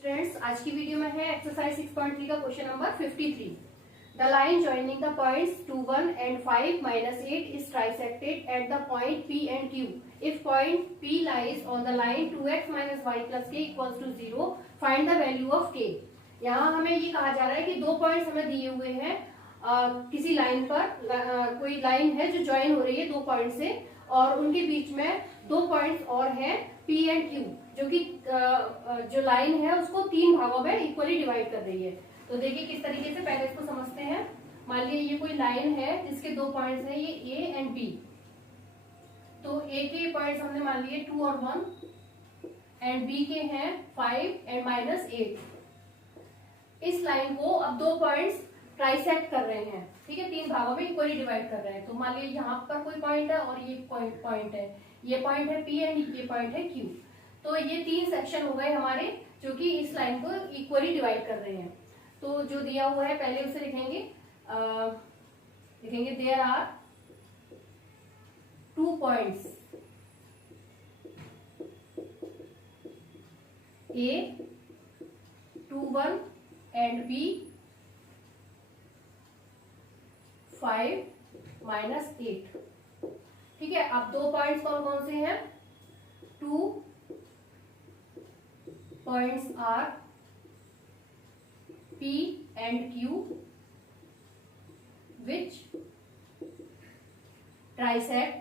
Students, आज की video में है एक्सरसाइज 6.3 का question number 53। The line joining the points 2, 1 and 5 minus 8 is trisected at the point P and Q. If point P lies on the line 2x minus y plus k equals to 0, find the value of k. यहाँ हमें ये कहा जा रहा है कि दो points हमें दिए हुए हैं किसी लाइन पर। कोई लाइन है जो ज्वाइन हो रही है दो पॉइंट से और उनके बीच में दो पॉइंट्स और हैं P एंड Q, जो कि जो लाइन है उसको तीन भागों में इक्वली डिवाइड कर रही है। तो देखिए किस तरीके से, पहले इसको समझते हैं। मान लीजिए ये कोई लाइन है जिसके दो पॉइंट्स हैं, ये A एंड B। तो A के पॉइंट्स हमने मान लिए 2 और 1 एंड B के हैं 5 एंड -8। इस लाइन को अब दो पॉइंट्स ट्राइसेक्ट कर रहे हैं, ठीक है, तीन भागों में इक्वली डिवाइड कर रहे हैं। तो मान लीजिए यहाँ पर कोई पॉइंट है और ये पॉइंट है, ये पॉइंट है P एंड ये पॉइंट है Q। तो ये तीन सेक्शन हो गए हमारे जो कि इस लाइन को इक्वली डिवाइड कर रहे हैं। तो जो दिया हुआ है पहले उसे लिखेंगे there are 2 points A, 2, 1 and B 5 -8। ठीक है, अब दो पॉइंट्स कौन कौन से हैं? 2 points are P and Q which trisect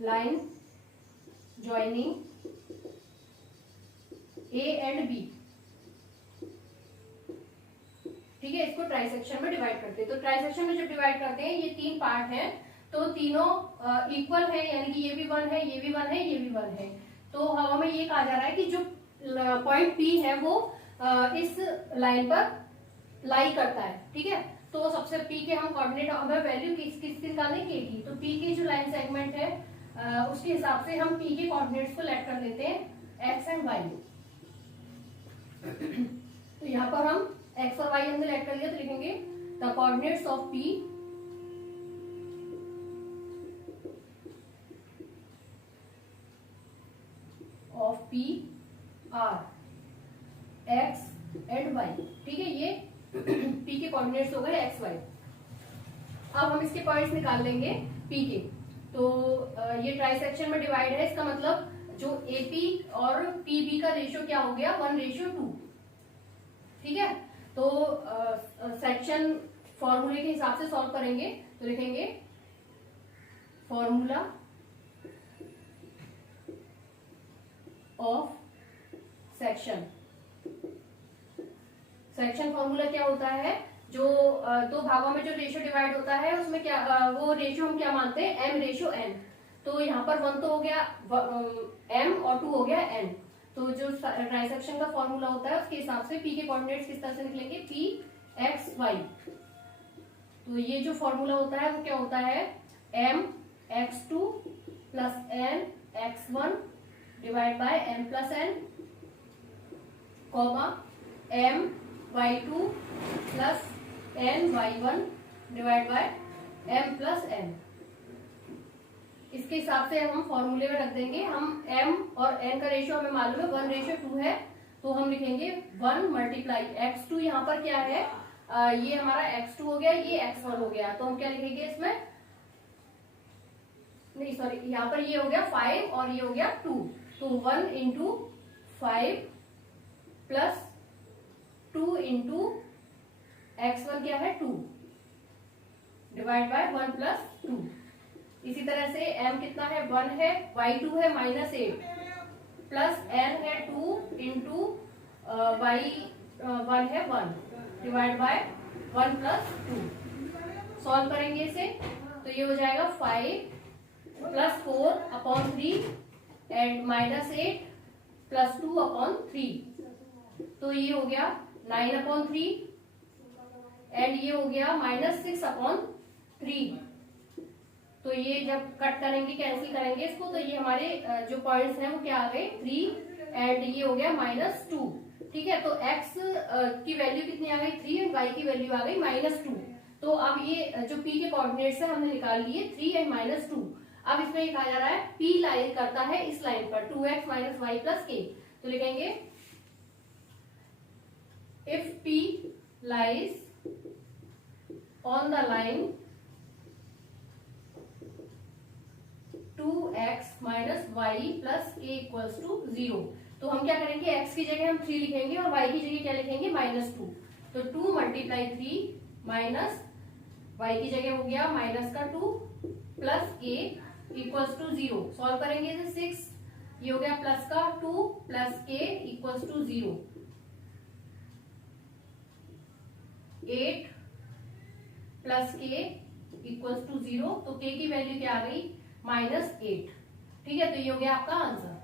line joining A and B। ठीक है, इसको ट्राइसेक्शन में डिवाइड करते हैं। तो ट्राइसेक्शन में जब डिवाइड करते हैं, ये तीन पार्ट हैं तो तीनों इक्वल है, यानी कि ये भी 1 है, ये भी 1 है, ये भी 1 है। तो हमें ये कहा जा रहा है कि जो पॉइंट P है वो इस लाइन पर लाई करता है। ठीक है, तो सबसे P के हम कोऑर्डिनेट, हमें वैल्यू किसकी निकालने K की। तो P की जो लाइन सेगमेंट है उसके हिसाब से हम P के कोऑर्डिनेट्स को लेट कर लेते हैं x एंड y। तो यहाँ पर हम x और y हमने लेट कर लिया, तो लिखेंगे the coordinates of P are x and y। ठीक है, ये P के कोऑर्डिनेट्स हो गए x, y। अब हम इसके पॉइंट्स निकाल लेंगे P के। तो ये ट्राइसेक्शन में डिवाइड है, इसका मतलब जो AP और PB का रेशियो क्या हो गया? 1:2। ठीक है, तो सेक्शन फॉर्मूले के हिसाब से सॉल्व करेंगे। तो लिखेंगे फॉर्मूला ऑफ सेक्शन फॉर्मूला क्या होता है? जो दो भागों में जो रेशियो डिवाइड होता है उसमें क्या वो रेशियो हम क्या मानते हैं? M/N। तो यहाँ पर 1 तो हो गया M और 2 हो गया N। तो जो ट्राइसेक्शन का फॉर्मूला होता है उसके हिसाब से P के कोऑर्डिनेट्स किस तरह से निकलेंगे? P(x, y)। तो ये जो फॉर्मूला होता है वो क्या होता है? M(x2) + N(x1) divide by M+N, comma M(y2) + N(y1) divide by M+N। इसके हिसाब से हम फॉर्मूले में रख देंगे। हम M और N का रेशियो हमें मालूम है 1:2 है, तो हम लिखेंगे 1 × x2। यहाँ पर क्या है? ये हमारा x2 हो गया, ये x1 हो गया। तो हम क्या लिखेंगे इसमें? नहीं सॉरी, यहाँ पर ये हो गया 5 और ये हो गया 2। तो 1 × 5 + 2 × x1 क्या है? 2 डिवाइड बाय 1 + 2। इसी तरह से M कितना है? 1 है, y2 है -8 प्लस N है 2 × y1 है 1 डिवाइड बाय 1 + 2। सॉल्व करेंगे इसे तो ये हो जाएगा 5 + 4/3 एंड -8 + 2/3। तो ये हो गया 9/3 एंड ये हो गया -6/3। तो ये जब कट करेंगे, कैंसिल करेंगे इसको, तो ये हमारे जो पॉइंट्स हैं वो क्या आ गए? 3 एंड ये हो गया -2। ठीक है, तो x की वैल्यू कितनी आ गई? 3 एंड y की वैल्यू आ गई -2। तो अब ये जो P के कोऑर्डिनेट्स है हमने निकाल लिए 3 एंड -2। अब इसमें ये कहा जा रहा है P लाइन करता है इस लाइन पर 2x minus Y plus K, तो लिखेंगे if P lies on the line 2x minus Y plus K equals to 0, तो हम क्या करेंगे, x की जगह हम 3 लिखेंगे और y की जगह क्या लिखेंगे -2, तो 2 मल्टीप्लाई 3 माइनस y की जगह हो गया माइनस का 2 plus K equals to 0, solve करेंगे तो 6, ये हो गया प्लस का 2 plus K equals to 0, 8 plus K equals to 0, तो के की वैल्यू क्या आ गई -8, ठीक है, तो ये हो गया आपका answer.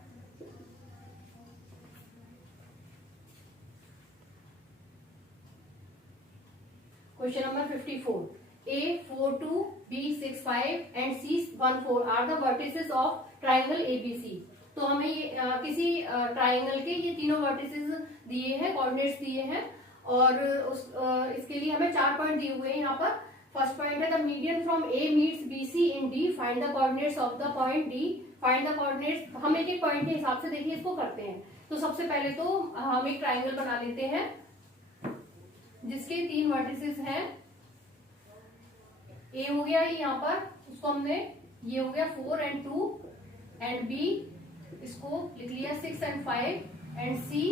Question number 54, A42, B65 and C14 are the vertices of triangle ABC। तो हमें ये किसी ट्राइंगल के ये तीनों वर्टिसेस दिए हैं, कोऑर्डिनेट्स दिए हैं, और इसके लिए हमें 4 पॉइंट दिए हुए हैं यहाँ पर। फर्स्ट पॉइंट है the median from A meets BC in D, find the coordinates of the point D, find the coordinates. हम एक एक पॉइंट के हिसाब से देखिए इसको करते हैं। तो सबसे पहले तो हम एक ट्राइंगल बना लेते हैं जिसके 3 वर्टिसेस हैं। A हो गया ये यहाँ पर, उसको हमने, ये हो गया 4 एंड 2, एंड B इसको लिख लिया 6 एंड 5, एंड C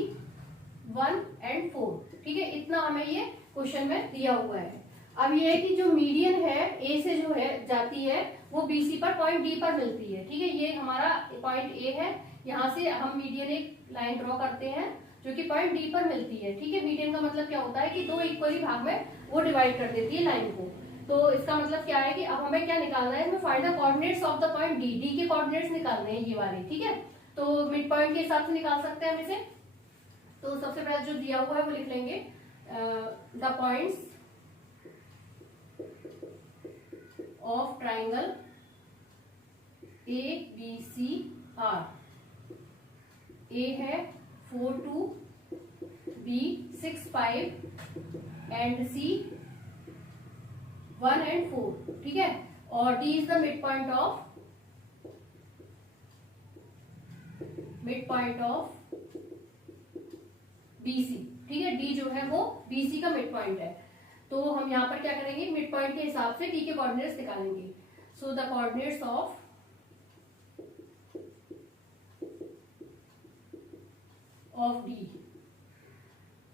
1 एंड 4, ठीक है, इतना हमें ये क्वेश्चन में दिया हुआ है। अब ये है कि जो मीडियन है A से जो है जाती है वो BC पर पॉइंट D पर मिलती है, ठीक है, ये हमारा पॉइंट A है, यहाँ से हम मीडियन एक लाइन ड्रॉ करते हैं जो कि पॉइंट D पर मिलती है, ठीक है। मीडियन का मतलब क्या होता है कि 2 इक्वली भाग में वो डिवाइड कर देती है लाइन को। तो इसका मतलब क्या है कि अब हमें क्या निकालना है, इसमें find the coordinates of the point D, D के कोऑर्डिनेट्स निकालने हैं ये वाले, ठीक है। तो मिड पॉइंट के हिसाब से निकाल सकते हैं हम इसे। तो सबसे पहले जो दिया हुआ है वो लिख लेंगे the points of triangle ABC are, A है 4 2, B 6 5 एंड C 1 एंड 4, ठीक है, और D is the mid point of BC, ठीक है, D जो है वो BC का मिड पॉइंट है। तो हम यहाँ पर क्या करेंगे, मिड पॉइंट के हिसाब से D के कोऑर्डिनेट्स निकालेंगे। So the coordinates of D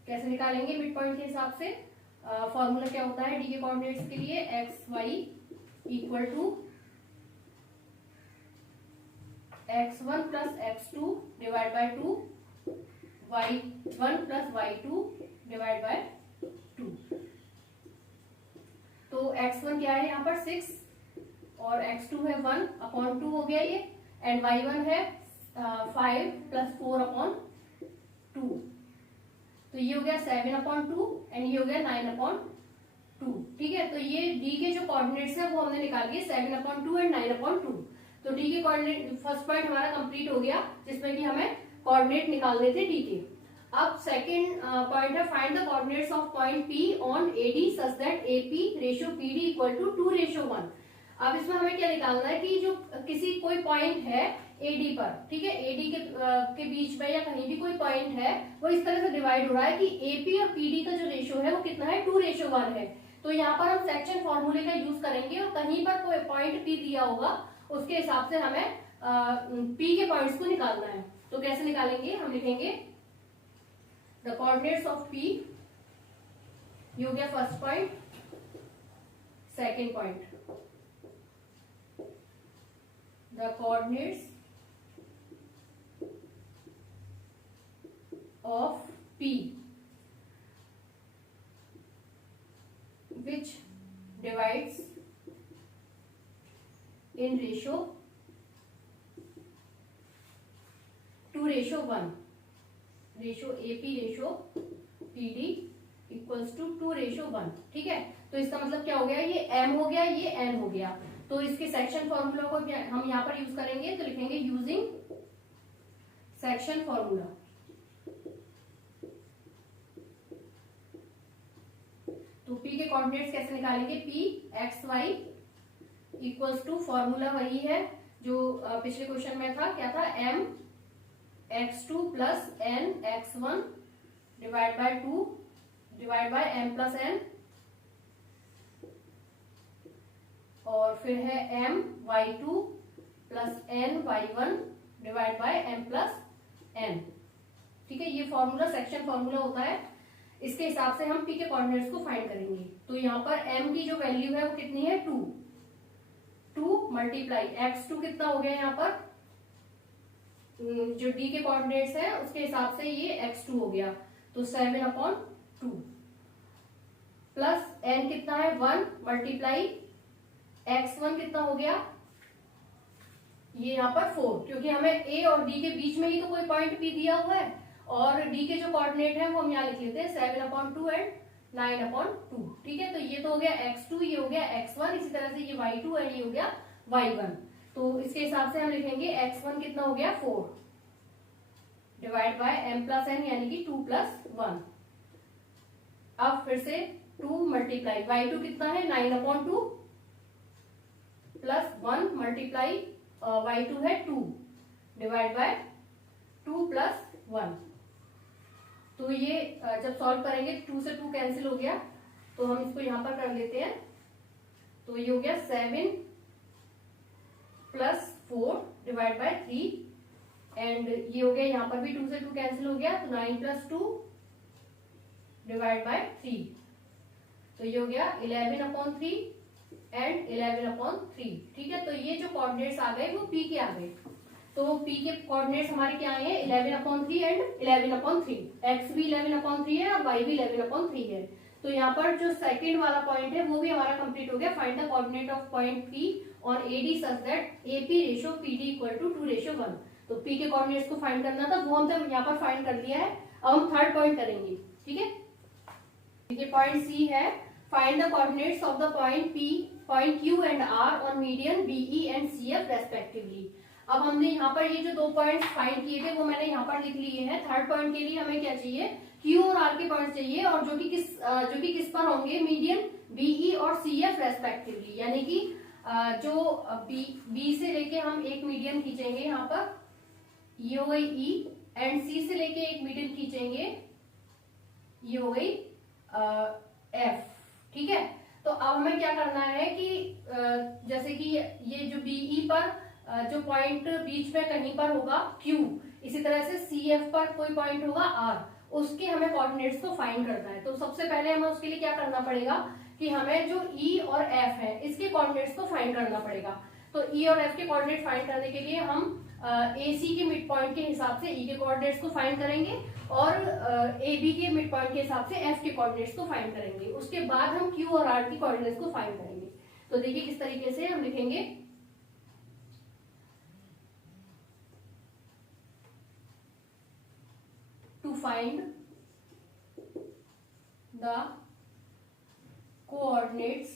कैसे निकालेंगे मिड पॉइंट के हिसाब से, फॉर्मूला क्या होता है D के कोऑर्डिनेट्स के लिए, xy equal to x1 plus x2 divide by 2, y1 plus y2 divide by 2। तो x1 क्या है यहाँ पर 6 और x2 है 1 अपॉन 2 हो गया ये, एंड y1 है 5 प्लस 4 अपॉन 2, तो ये हो गया 7 अपॉन 2 एंड ये हो गया 9 अपॉन 2, ठीक है। तो ये D के जो कोऑर्डिनेट्स है वो हमने निकाल लिए 7 अपॉन 2 एंड 9 अपॉन 2। तो D के कोऑर्डिनेट फर्स्ट पॉइंट हमारा कंप्लीट हो गया जिसमें कि हमें कोऑर्डिनेट निकालने थे D के। अब सेकंड पॉइंट है find the coordinates of point P on AD such that AP ratio PD equal to 2:1। अब इसमें हमें क्या निकालना है कि जो किसी कोई पॉइंट है AD पर, ठीक है, AD के बीच में या कहीं भी कोई पॉइंट है वो इस तरह से डिवाइड हो रहा है कि AP और PD का जो रेशियो है वो कितना है 2:1 है। तो यहाँ पर हम सेक्शन फॉर्मूले का यूज करेंगे और कहीं पर कोई पॉइंट P दिया होगा उसके हिसाब से हमें P के पॉइंट्स को निकालना है। तो कैसे निकालेंगे, हम लिखेंगे द कोऑर्डिनेट्स ऑफ P, ये हो गया first point, second point, the coordinates of P which divides in ratio 2:1, ratio AP ratio PD equals to 2:1, ठीक है। तो इसका मतलब क्या हो गया, ये M हो गया, ये N हो गया। तो इसके सेक्शन फॉर्मूला को हम यहाँ पर यूज करेंगे, तो लिखेंगे यूजिंग सेक्शन फॉर्मूला। तो P के कोऑर्डिनेट्स कैसे निकालेंगे, P x y equals to formula वही है जो पिछले क्वेश्चन में था, क्या था, m x2 plus n x1 divide by 2 divide by m plus n, और फिर है m y2 plus n y1 divide by m plus n। ठीक है, ये फॉर्मूला सेक्शन फॉर्मूला होता है। इसके हिसाब से हम p के कोऑर्डिनेट्स को फाइंड करेंगे। तो यहाँ पर m की जो वैल्यू है वो कितनी है, 2 मल्टीप्लाई x2 कितना हो गया यहाँ पर, जो d के कोऑर्डिनेट्स है उसके हिसाब से ये x2 हो गया, तो 7/2 प्लस n कितना है 1 मल्टीप्लाई x1 कितना हो गया, ये यहाँ पर 4, क्योंकि हमें a और d के बीच में ही तो कोई पॉइंट p दिया हुआ है, और d के जो कोऑर्डिनेट है वो हम यहाँ लिख लेते हैं 7/2 एंड 9/2। ठीक है, तो ये तो हो गया x2, ये हो गया x1, इसी तरह से ये y2 एंड ये हो गया y1। तो इसके हिसाब से हम लिखेंगे x1 कितना हो गया 4 divide by m plus n यानी कि 2 प्लस 1। अब फिर से 2 मल्टीप्लाई y2 कितना है 9/2 प्लस 1 मल्टीप्लाई y2 है 2 डिवाइड बाय 2 प्लस 1। तो ये जब सॉल्व करेंगे 2 से 2 कैंसिल हो गया, तो हम इसको यहां पर कर लेते हैं। तो ये हो गया 7 प्लस 4 डिवाइड बाय 3, एंड ये हो गया यहाँ पर भी 2 से 2 कैंसिल हो गया, तो 9 प्लस 2 डिवाइड बाय 3। तो ये हो गया 11/3 एंड 11/3। ठीक है, तो ये जो कोऑर्डिनेट्स आ गए वो p के आ गए। तो p के कोऑर्डिनेट्स हमारे क्या आए हैं 11/3 एंड 11/3, x भी 11/3 है और y भी 11/3 है। तो यहाँ पर जो सेकंड वाला पॉइंट है वो भी हमारा कंप्लीट हो गया। Find the coordinate of point p on AD such that AP ratio PD equal to 2:1। तो p के कोऑर्डिनेट्स को फाइंड करना था, वो हम यहाँ पर फाइंड कर लिया है। अब हम थर्ड पॉइंट करेंगे। ठीक है, ये पॉइंट C है, find the coordinates of the point P, point Q and R on median BE and CF respectively. अब हमने यहाँ पर ये जो 2 पॉइंट्स फाइंड किए थे वो मैंने यहाँ पर लिख लिए हैं। थर्ड पॉइंट के लिए हमें क्या चाहिए, Q और R के पॉइंट चाहिए, और जो कि किस पर होंगे, मीडियन BE और CF रेस्पेक्टिवली। यानी कि जो B से लेके हम एक मीडियन खींचेंगे यहाँ पर, ये हो गई E, एंड C से लेके एक मीडियन खींचेंगे, ये हो गई F। ठीक है, तो अब हमें क्या करना है कि जैसे कि ये जो BE पर जो पॉइंट बीच में कहीं पर होगा Q, इसी तरह से CF पर कोई पॉइंट होगा R, उसके हमें कोऑर्डिनेट्स को फाइंड करना है। तो सबसे पहले हमें उसके लिए क्या करना पड़ेगा कि हमें जो E और F है इसके कोऑर्डिनेट्स को फाइंड करना पड़ेगा। तो E और F के कोऑर्डिनेट फाइंड करने के लिए हम AC के मिड पॉइंट के हिसाब से E के कोऑर्डिनेट्स को फाइंड करेंगे, और AB के मिड पॉइंट के हिसाब से F के कोऑर्डिनेट्स को फाइंड करेंगे। उसके बाद हम Q और R की कोऑर्डिनेट्स को फाइंड करेंगे। तो देखिए किस तरीके से हम लिखेंगे, to find the coordinates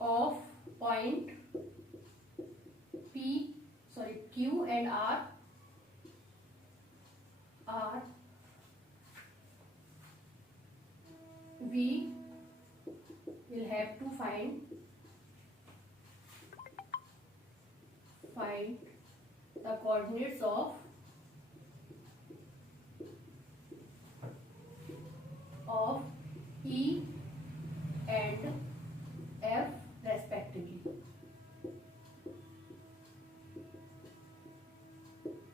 of point Q and R, we will have to find the coordinates of E and F respectively।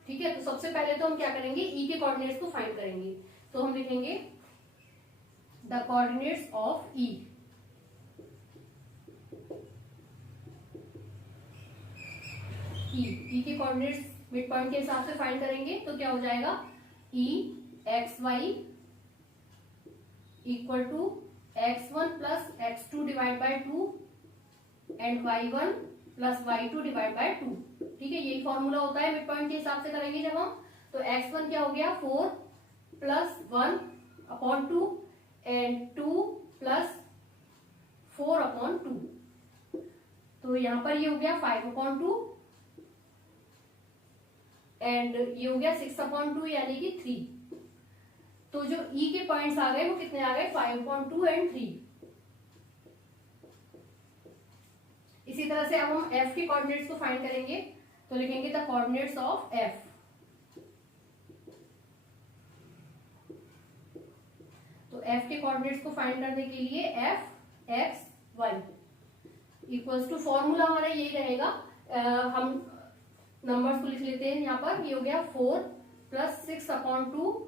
ठीक है, तो सबसे पहले तो हम क्या करेंगे, E के कोऑर्डिनेट्स को फाइंड करेंगे। तो हम लिखेंगे the coordinates of E। E के कोऑर्डिनेट्स मिड पॉइंट के हिसाब से फाइंड करेंगे, तो क्या हो जाएगा, E XY equal to x1 plus x2 divide by 2 and y1 plus y2 divide by 2। ठीक है, यही फॉर्मूला होता है मिड पॉइंट के हिसाब से करेंगे जब हम। तो x1 क्या हो गया 4 प्लस 1/2 एंड 2 प्लस 4/2। तो यहां पर ये हो गया 5/2 एंड ये हो गया 6/2 यानी कि 3। तो जो E के पॉइंट्स आ गए वो कितने आ गए, 5/2 एंड 3। तरह से अब हम f के कोऑर्डिनेट्स को फाइंड करेंगे, तो लिखेंगे द कोऑर्डिनेट्स ऑफ f। तो f के कोऑर्डिनेट्स को फाइंड करने के लिए f x y equals to, formula हमारा यही रहेगा, हम नंबर्स को लिख लेते हैं यहाँ पर। ये हो गया 4 + 6/2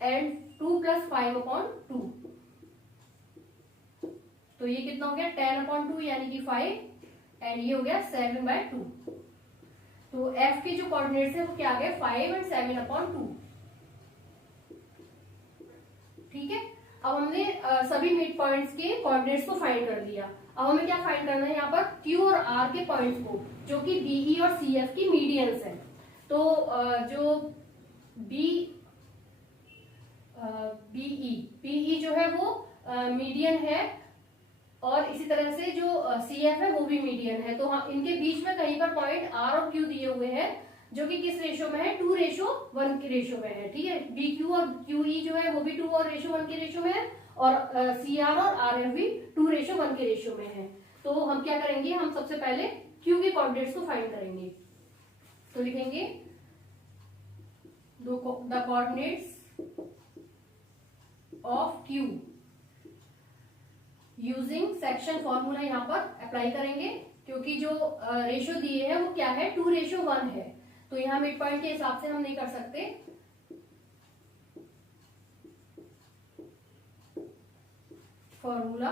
एंड 2 + 5/2। तो ये कितना हो गया 10/2 यानी कि 5, एंड ये हो गया 7/2। तो f के जो कोऑर्डिनेट्स है वो क्या आ गए 5 और 7/2। ठीक है, अब हमने सभी मिड पॉइंट्स के कोऑर्डिनेट्स को फाइंड कर लिया। अब हमें क्या फाइंड करना है यहाँ पर Q और R के पॉइंट्स को, जो कि BE और CF की मीडियंस है। तो जो BE जो है वो मीडियन है, और इसी तरह से जो CF है वो भी मीडियन है। तो हाँ, इनके बीच में कहीं पर पॉइंट R और Q दिए हुए हैं, जो कि किस रेशो में है 2:1 के रेशो में है। ठीक है, BQ और QE जो है वो भी 2 और 1 के रेशो में है, और CR और RF भी 2:1 के रेशो में है। तो हम क्या करेंगे, हम सबसे पहले Q के कोऑर्डिनेट्स को फाइंड करेंगे। तो लिखेंगे the coordinates of Q using section formula यहाँ पर अप्लाई करेंगे, क्योंकि जो रेशो दिए हैं वो क्या है 2:1 है। तो यहाँ मिड पॉइंट के हिसाब से हम नहीं कर सकते। फॉर्मूला,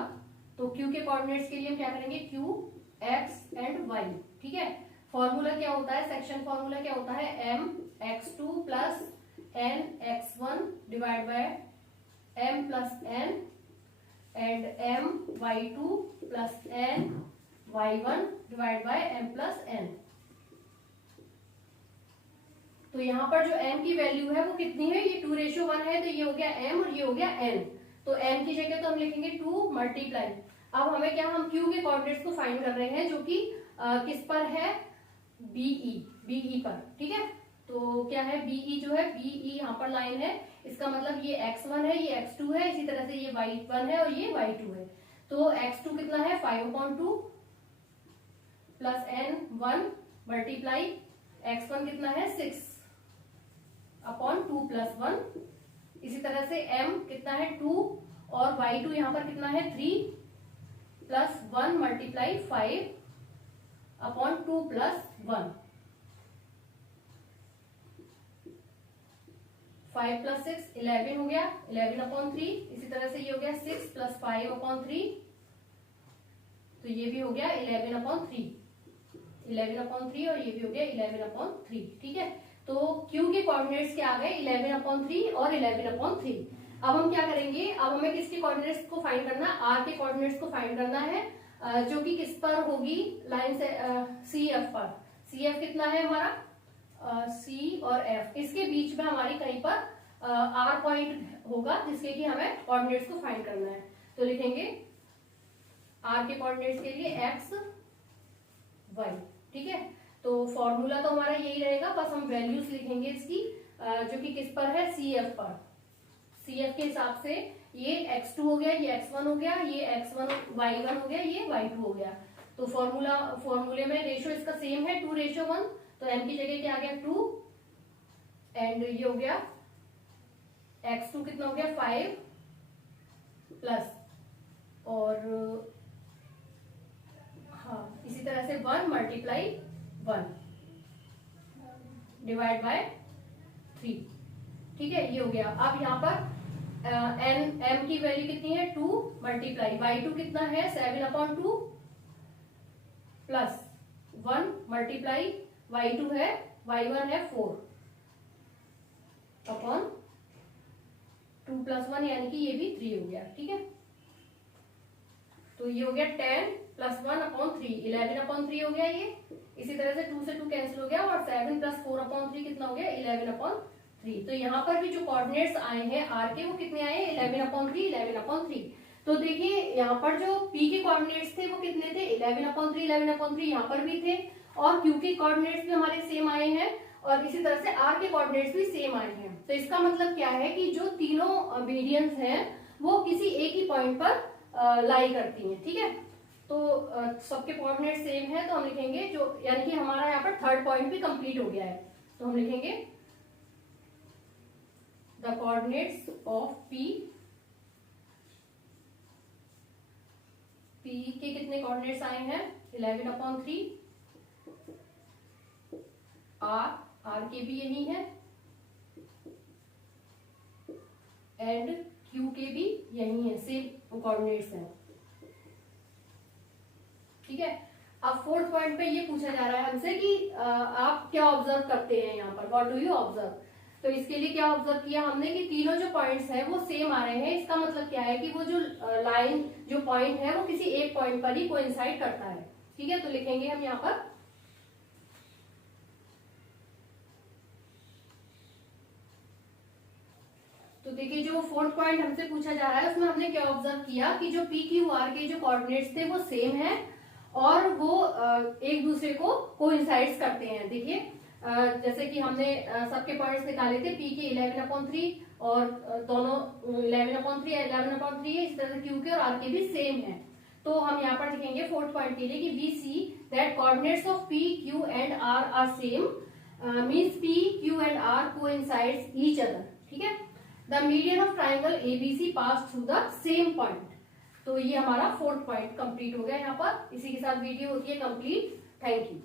तो Q के कोऑर्डिनेट्स के लिए हम क्या करेंगे Q X एंड Y। ठीक है, फॉर्मूला क्या होता है, सेक्शन फॉर्मूला क्या होता है mx2 + nx1 divide by m + n and my2 + ny1 divide by m + n। तो यहाँ पर जो m की वैल्यू है वो कितनी है, ये 2:1 है, तो ये हो गया m और ये हो गया n। तो m की जगह तो हम लिखेंगे 2 मल्टीप्लाई। अब हमें क्या, हम Q के कोऑर्डिनेट्स को फाइंड कर रहे हैं, जो कि किस पर है BE पर। ठीक है, तो क्या है BE जो है, BE यहाँ पर लाइन है, इसका मतलब ये x1 है, ये x2 है, इसी तरह से ये y1 है और ये y2 है। तो x2 कितना है 5/2 + n1 मल्टीप्लाई x1 कितना है 6/2 + 1। इसी तरह से m कितना है 2, और y2 यहाँ पर कितना है 3 + 1 मल्टीप्लाई 5/2 + 1। 5 + 6 11 हो गया, 11/3। इसी तरह से ये हो गया 6 + 5/3, तो ये भी हो गया 11/3, 11/3, और ये भी हो गया 11/3। ठीक है, तो Q के कोऑर्डिनेट्स क्या आ गए 11/3 और 11/3। अब हम क्या करेंगे, अब हमें किसके कोऑर्डिनेट्स को फाइंड करना है, R के कोऑर्डिनेट्स को फाइंड करना है, जो कि किस पर होगी, लाइन से CF पर। CF कितना है हमारा C और F, इसके बीच में हमारी कहीं पर R पॉइंट होगा, जिसके कि हमें कोऑर्डिनेट्स को फाइंड करना है। तो लिखेंगे R के कोऑर्डिनेट्स के लिए X Y। ठीक है, तो फॉर्मूला तो हमारा यही रहेगा, बस हम वैल्यूज लिखेंगे इसकी, जो कि किस पर है CF पर। CF के हिसाब से ये x2 हो गया, ये x1 हो गया, ये x1 y1 हो गया, ये y2 हो गया। तो फॉर्मूले में रेशो इसका सेम है 2:1, तो m की जगह क्या आ गया 2, एंड ये हो गया x2 कितना हो गया 5 प्लस, और हाँ इसी तरह से 1 मल्टीप्लाई 1 डिवाइड बाय 3। ठीक है, ये हो गया। अब यहाँ पर m की वैल्यू कितनी है 2 मल्टीप्लाई y2 कितना है 7/2 प्लस 1 मल्टीप्लाई y2 है y1 है 4/2 + 1 यानी कि ये भी 3 हो गया। ठीक है, तो ये हो गया 10 + 1/3 11/3 हो गया ये। इसी तरह से 2 से 2 कैंसिल हो गया, और 7 + 4/3 कितना हो गया 11/3। तो यहाँ पर भी जो कोऑर्डिनेट्स आए हैं R के, वो कितने आए 11/3 11/3। तो देखिए यहाँ पर जो P के कोऑर्डिनेट्स थे वो कितने थे 11/3 11/3, यहाँ पर भी थे, और Q के कोऑर्डिनेट्स भी हमारे सेम आए हैं, और इसी तरह से R के कोऑर्डिनेट्स भी सेम आए हैं। तो इसका मतलब क्या है कि जो तीनों मीडियंस हैं वो किसी एक ही पॉइंट पर लाई करती हैं। ठीक है, तो सबके कोऑर्डिनेट सेम है, तो हम लिखेंगे जो, यानी कि हमारा यहाँ पर थर्ड पॉइंट भी कंप्लीट हो गया है, तो हम लिखेंगे the coordinates of P, P के कितने कोऑर्डिनेट्स आए हैं 11/3, आर के भी यही है, एंड क्यू के भी यही है, सेम कोऑर्डिनेट्स हैं। ठीक है, अब फोर्थ पॉइंट पे ये पूछा जा रहा है हमसे कि आप क्या ऑब्जर्व करते हैं यहाँ पर, व्हाट डू यू ऑब्जर्व। तो इसके लिए क्या ऑब्जर्व किया हमने कि तीनों जो पॉइंट्स हैं वो सेम आ रहे हैं। इसका मतलब क्या है कि वो जो लाइन जो पॉइंट है वो किसी एक पॉइंट पर ही कोइंसाइड करता है। ठीक है, तो लिखेंगे हम यहाँ पर तो देखिए जो फोर्थ पॉइंट हमसे पूछा जा रहा है उसमें हमने क्या ऑब्जर्व किया कि जो पी क्यू आर के जो कोऑर्डिनेट्स थे वो सेम है और वो एक दूसरे को कोइंसाइड्स करते हैं। देखिए जैसे कि हमने सबके पॉइंट्स निकाले थे, पी के 11/3 और दोनों 11/3 11/3 है, इस तरह से क्यू के और आर के भी सेम है। तो हम यहाँ पर लिखेंगे फोर्थ पॉइंट के लिए कि we see that coordinates of P Q and R same, means P Q and R coincides each other. ठीक है, the median of triangle ABC pass through the same point. तो ये हमारा फोर्थ पॉइंट कंप्लीट हो गया यहाँ पर। इसी के साथ वीडियो होती है कंप्लीट। Thank you.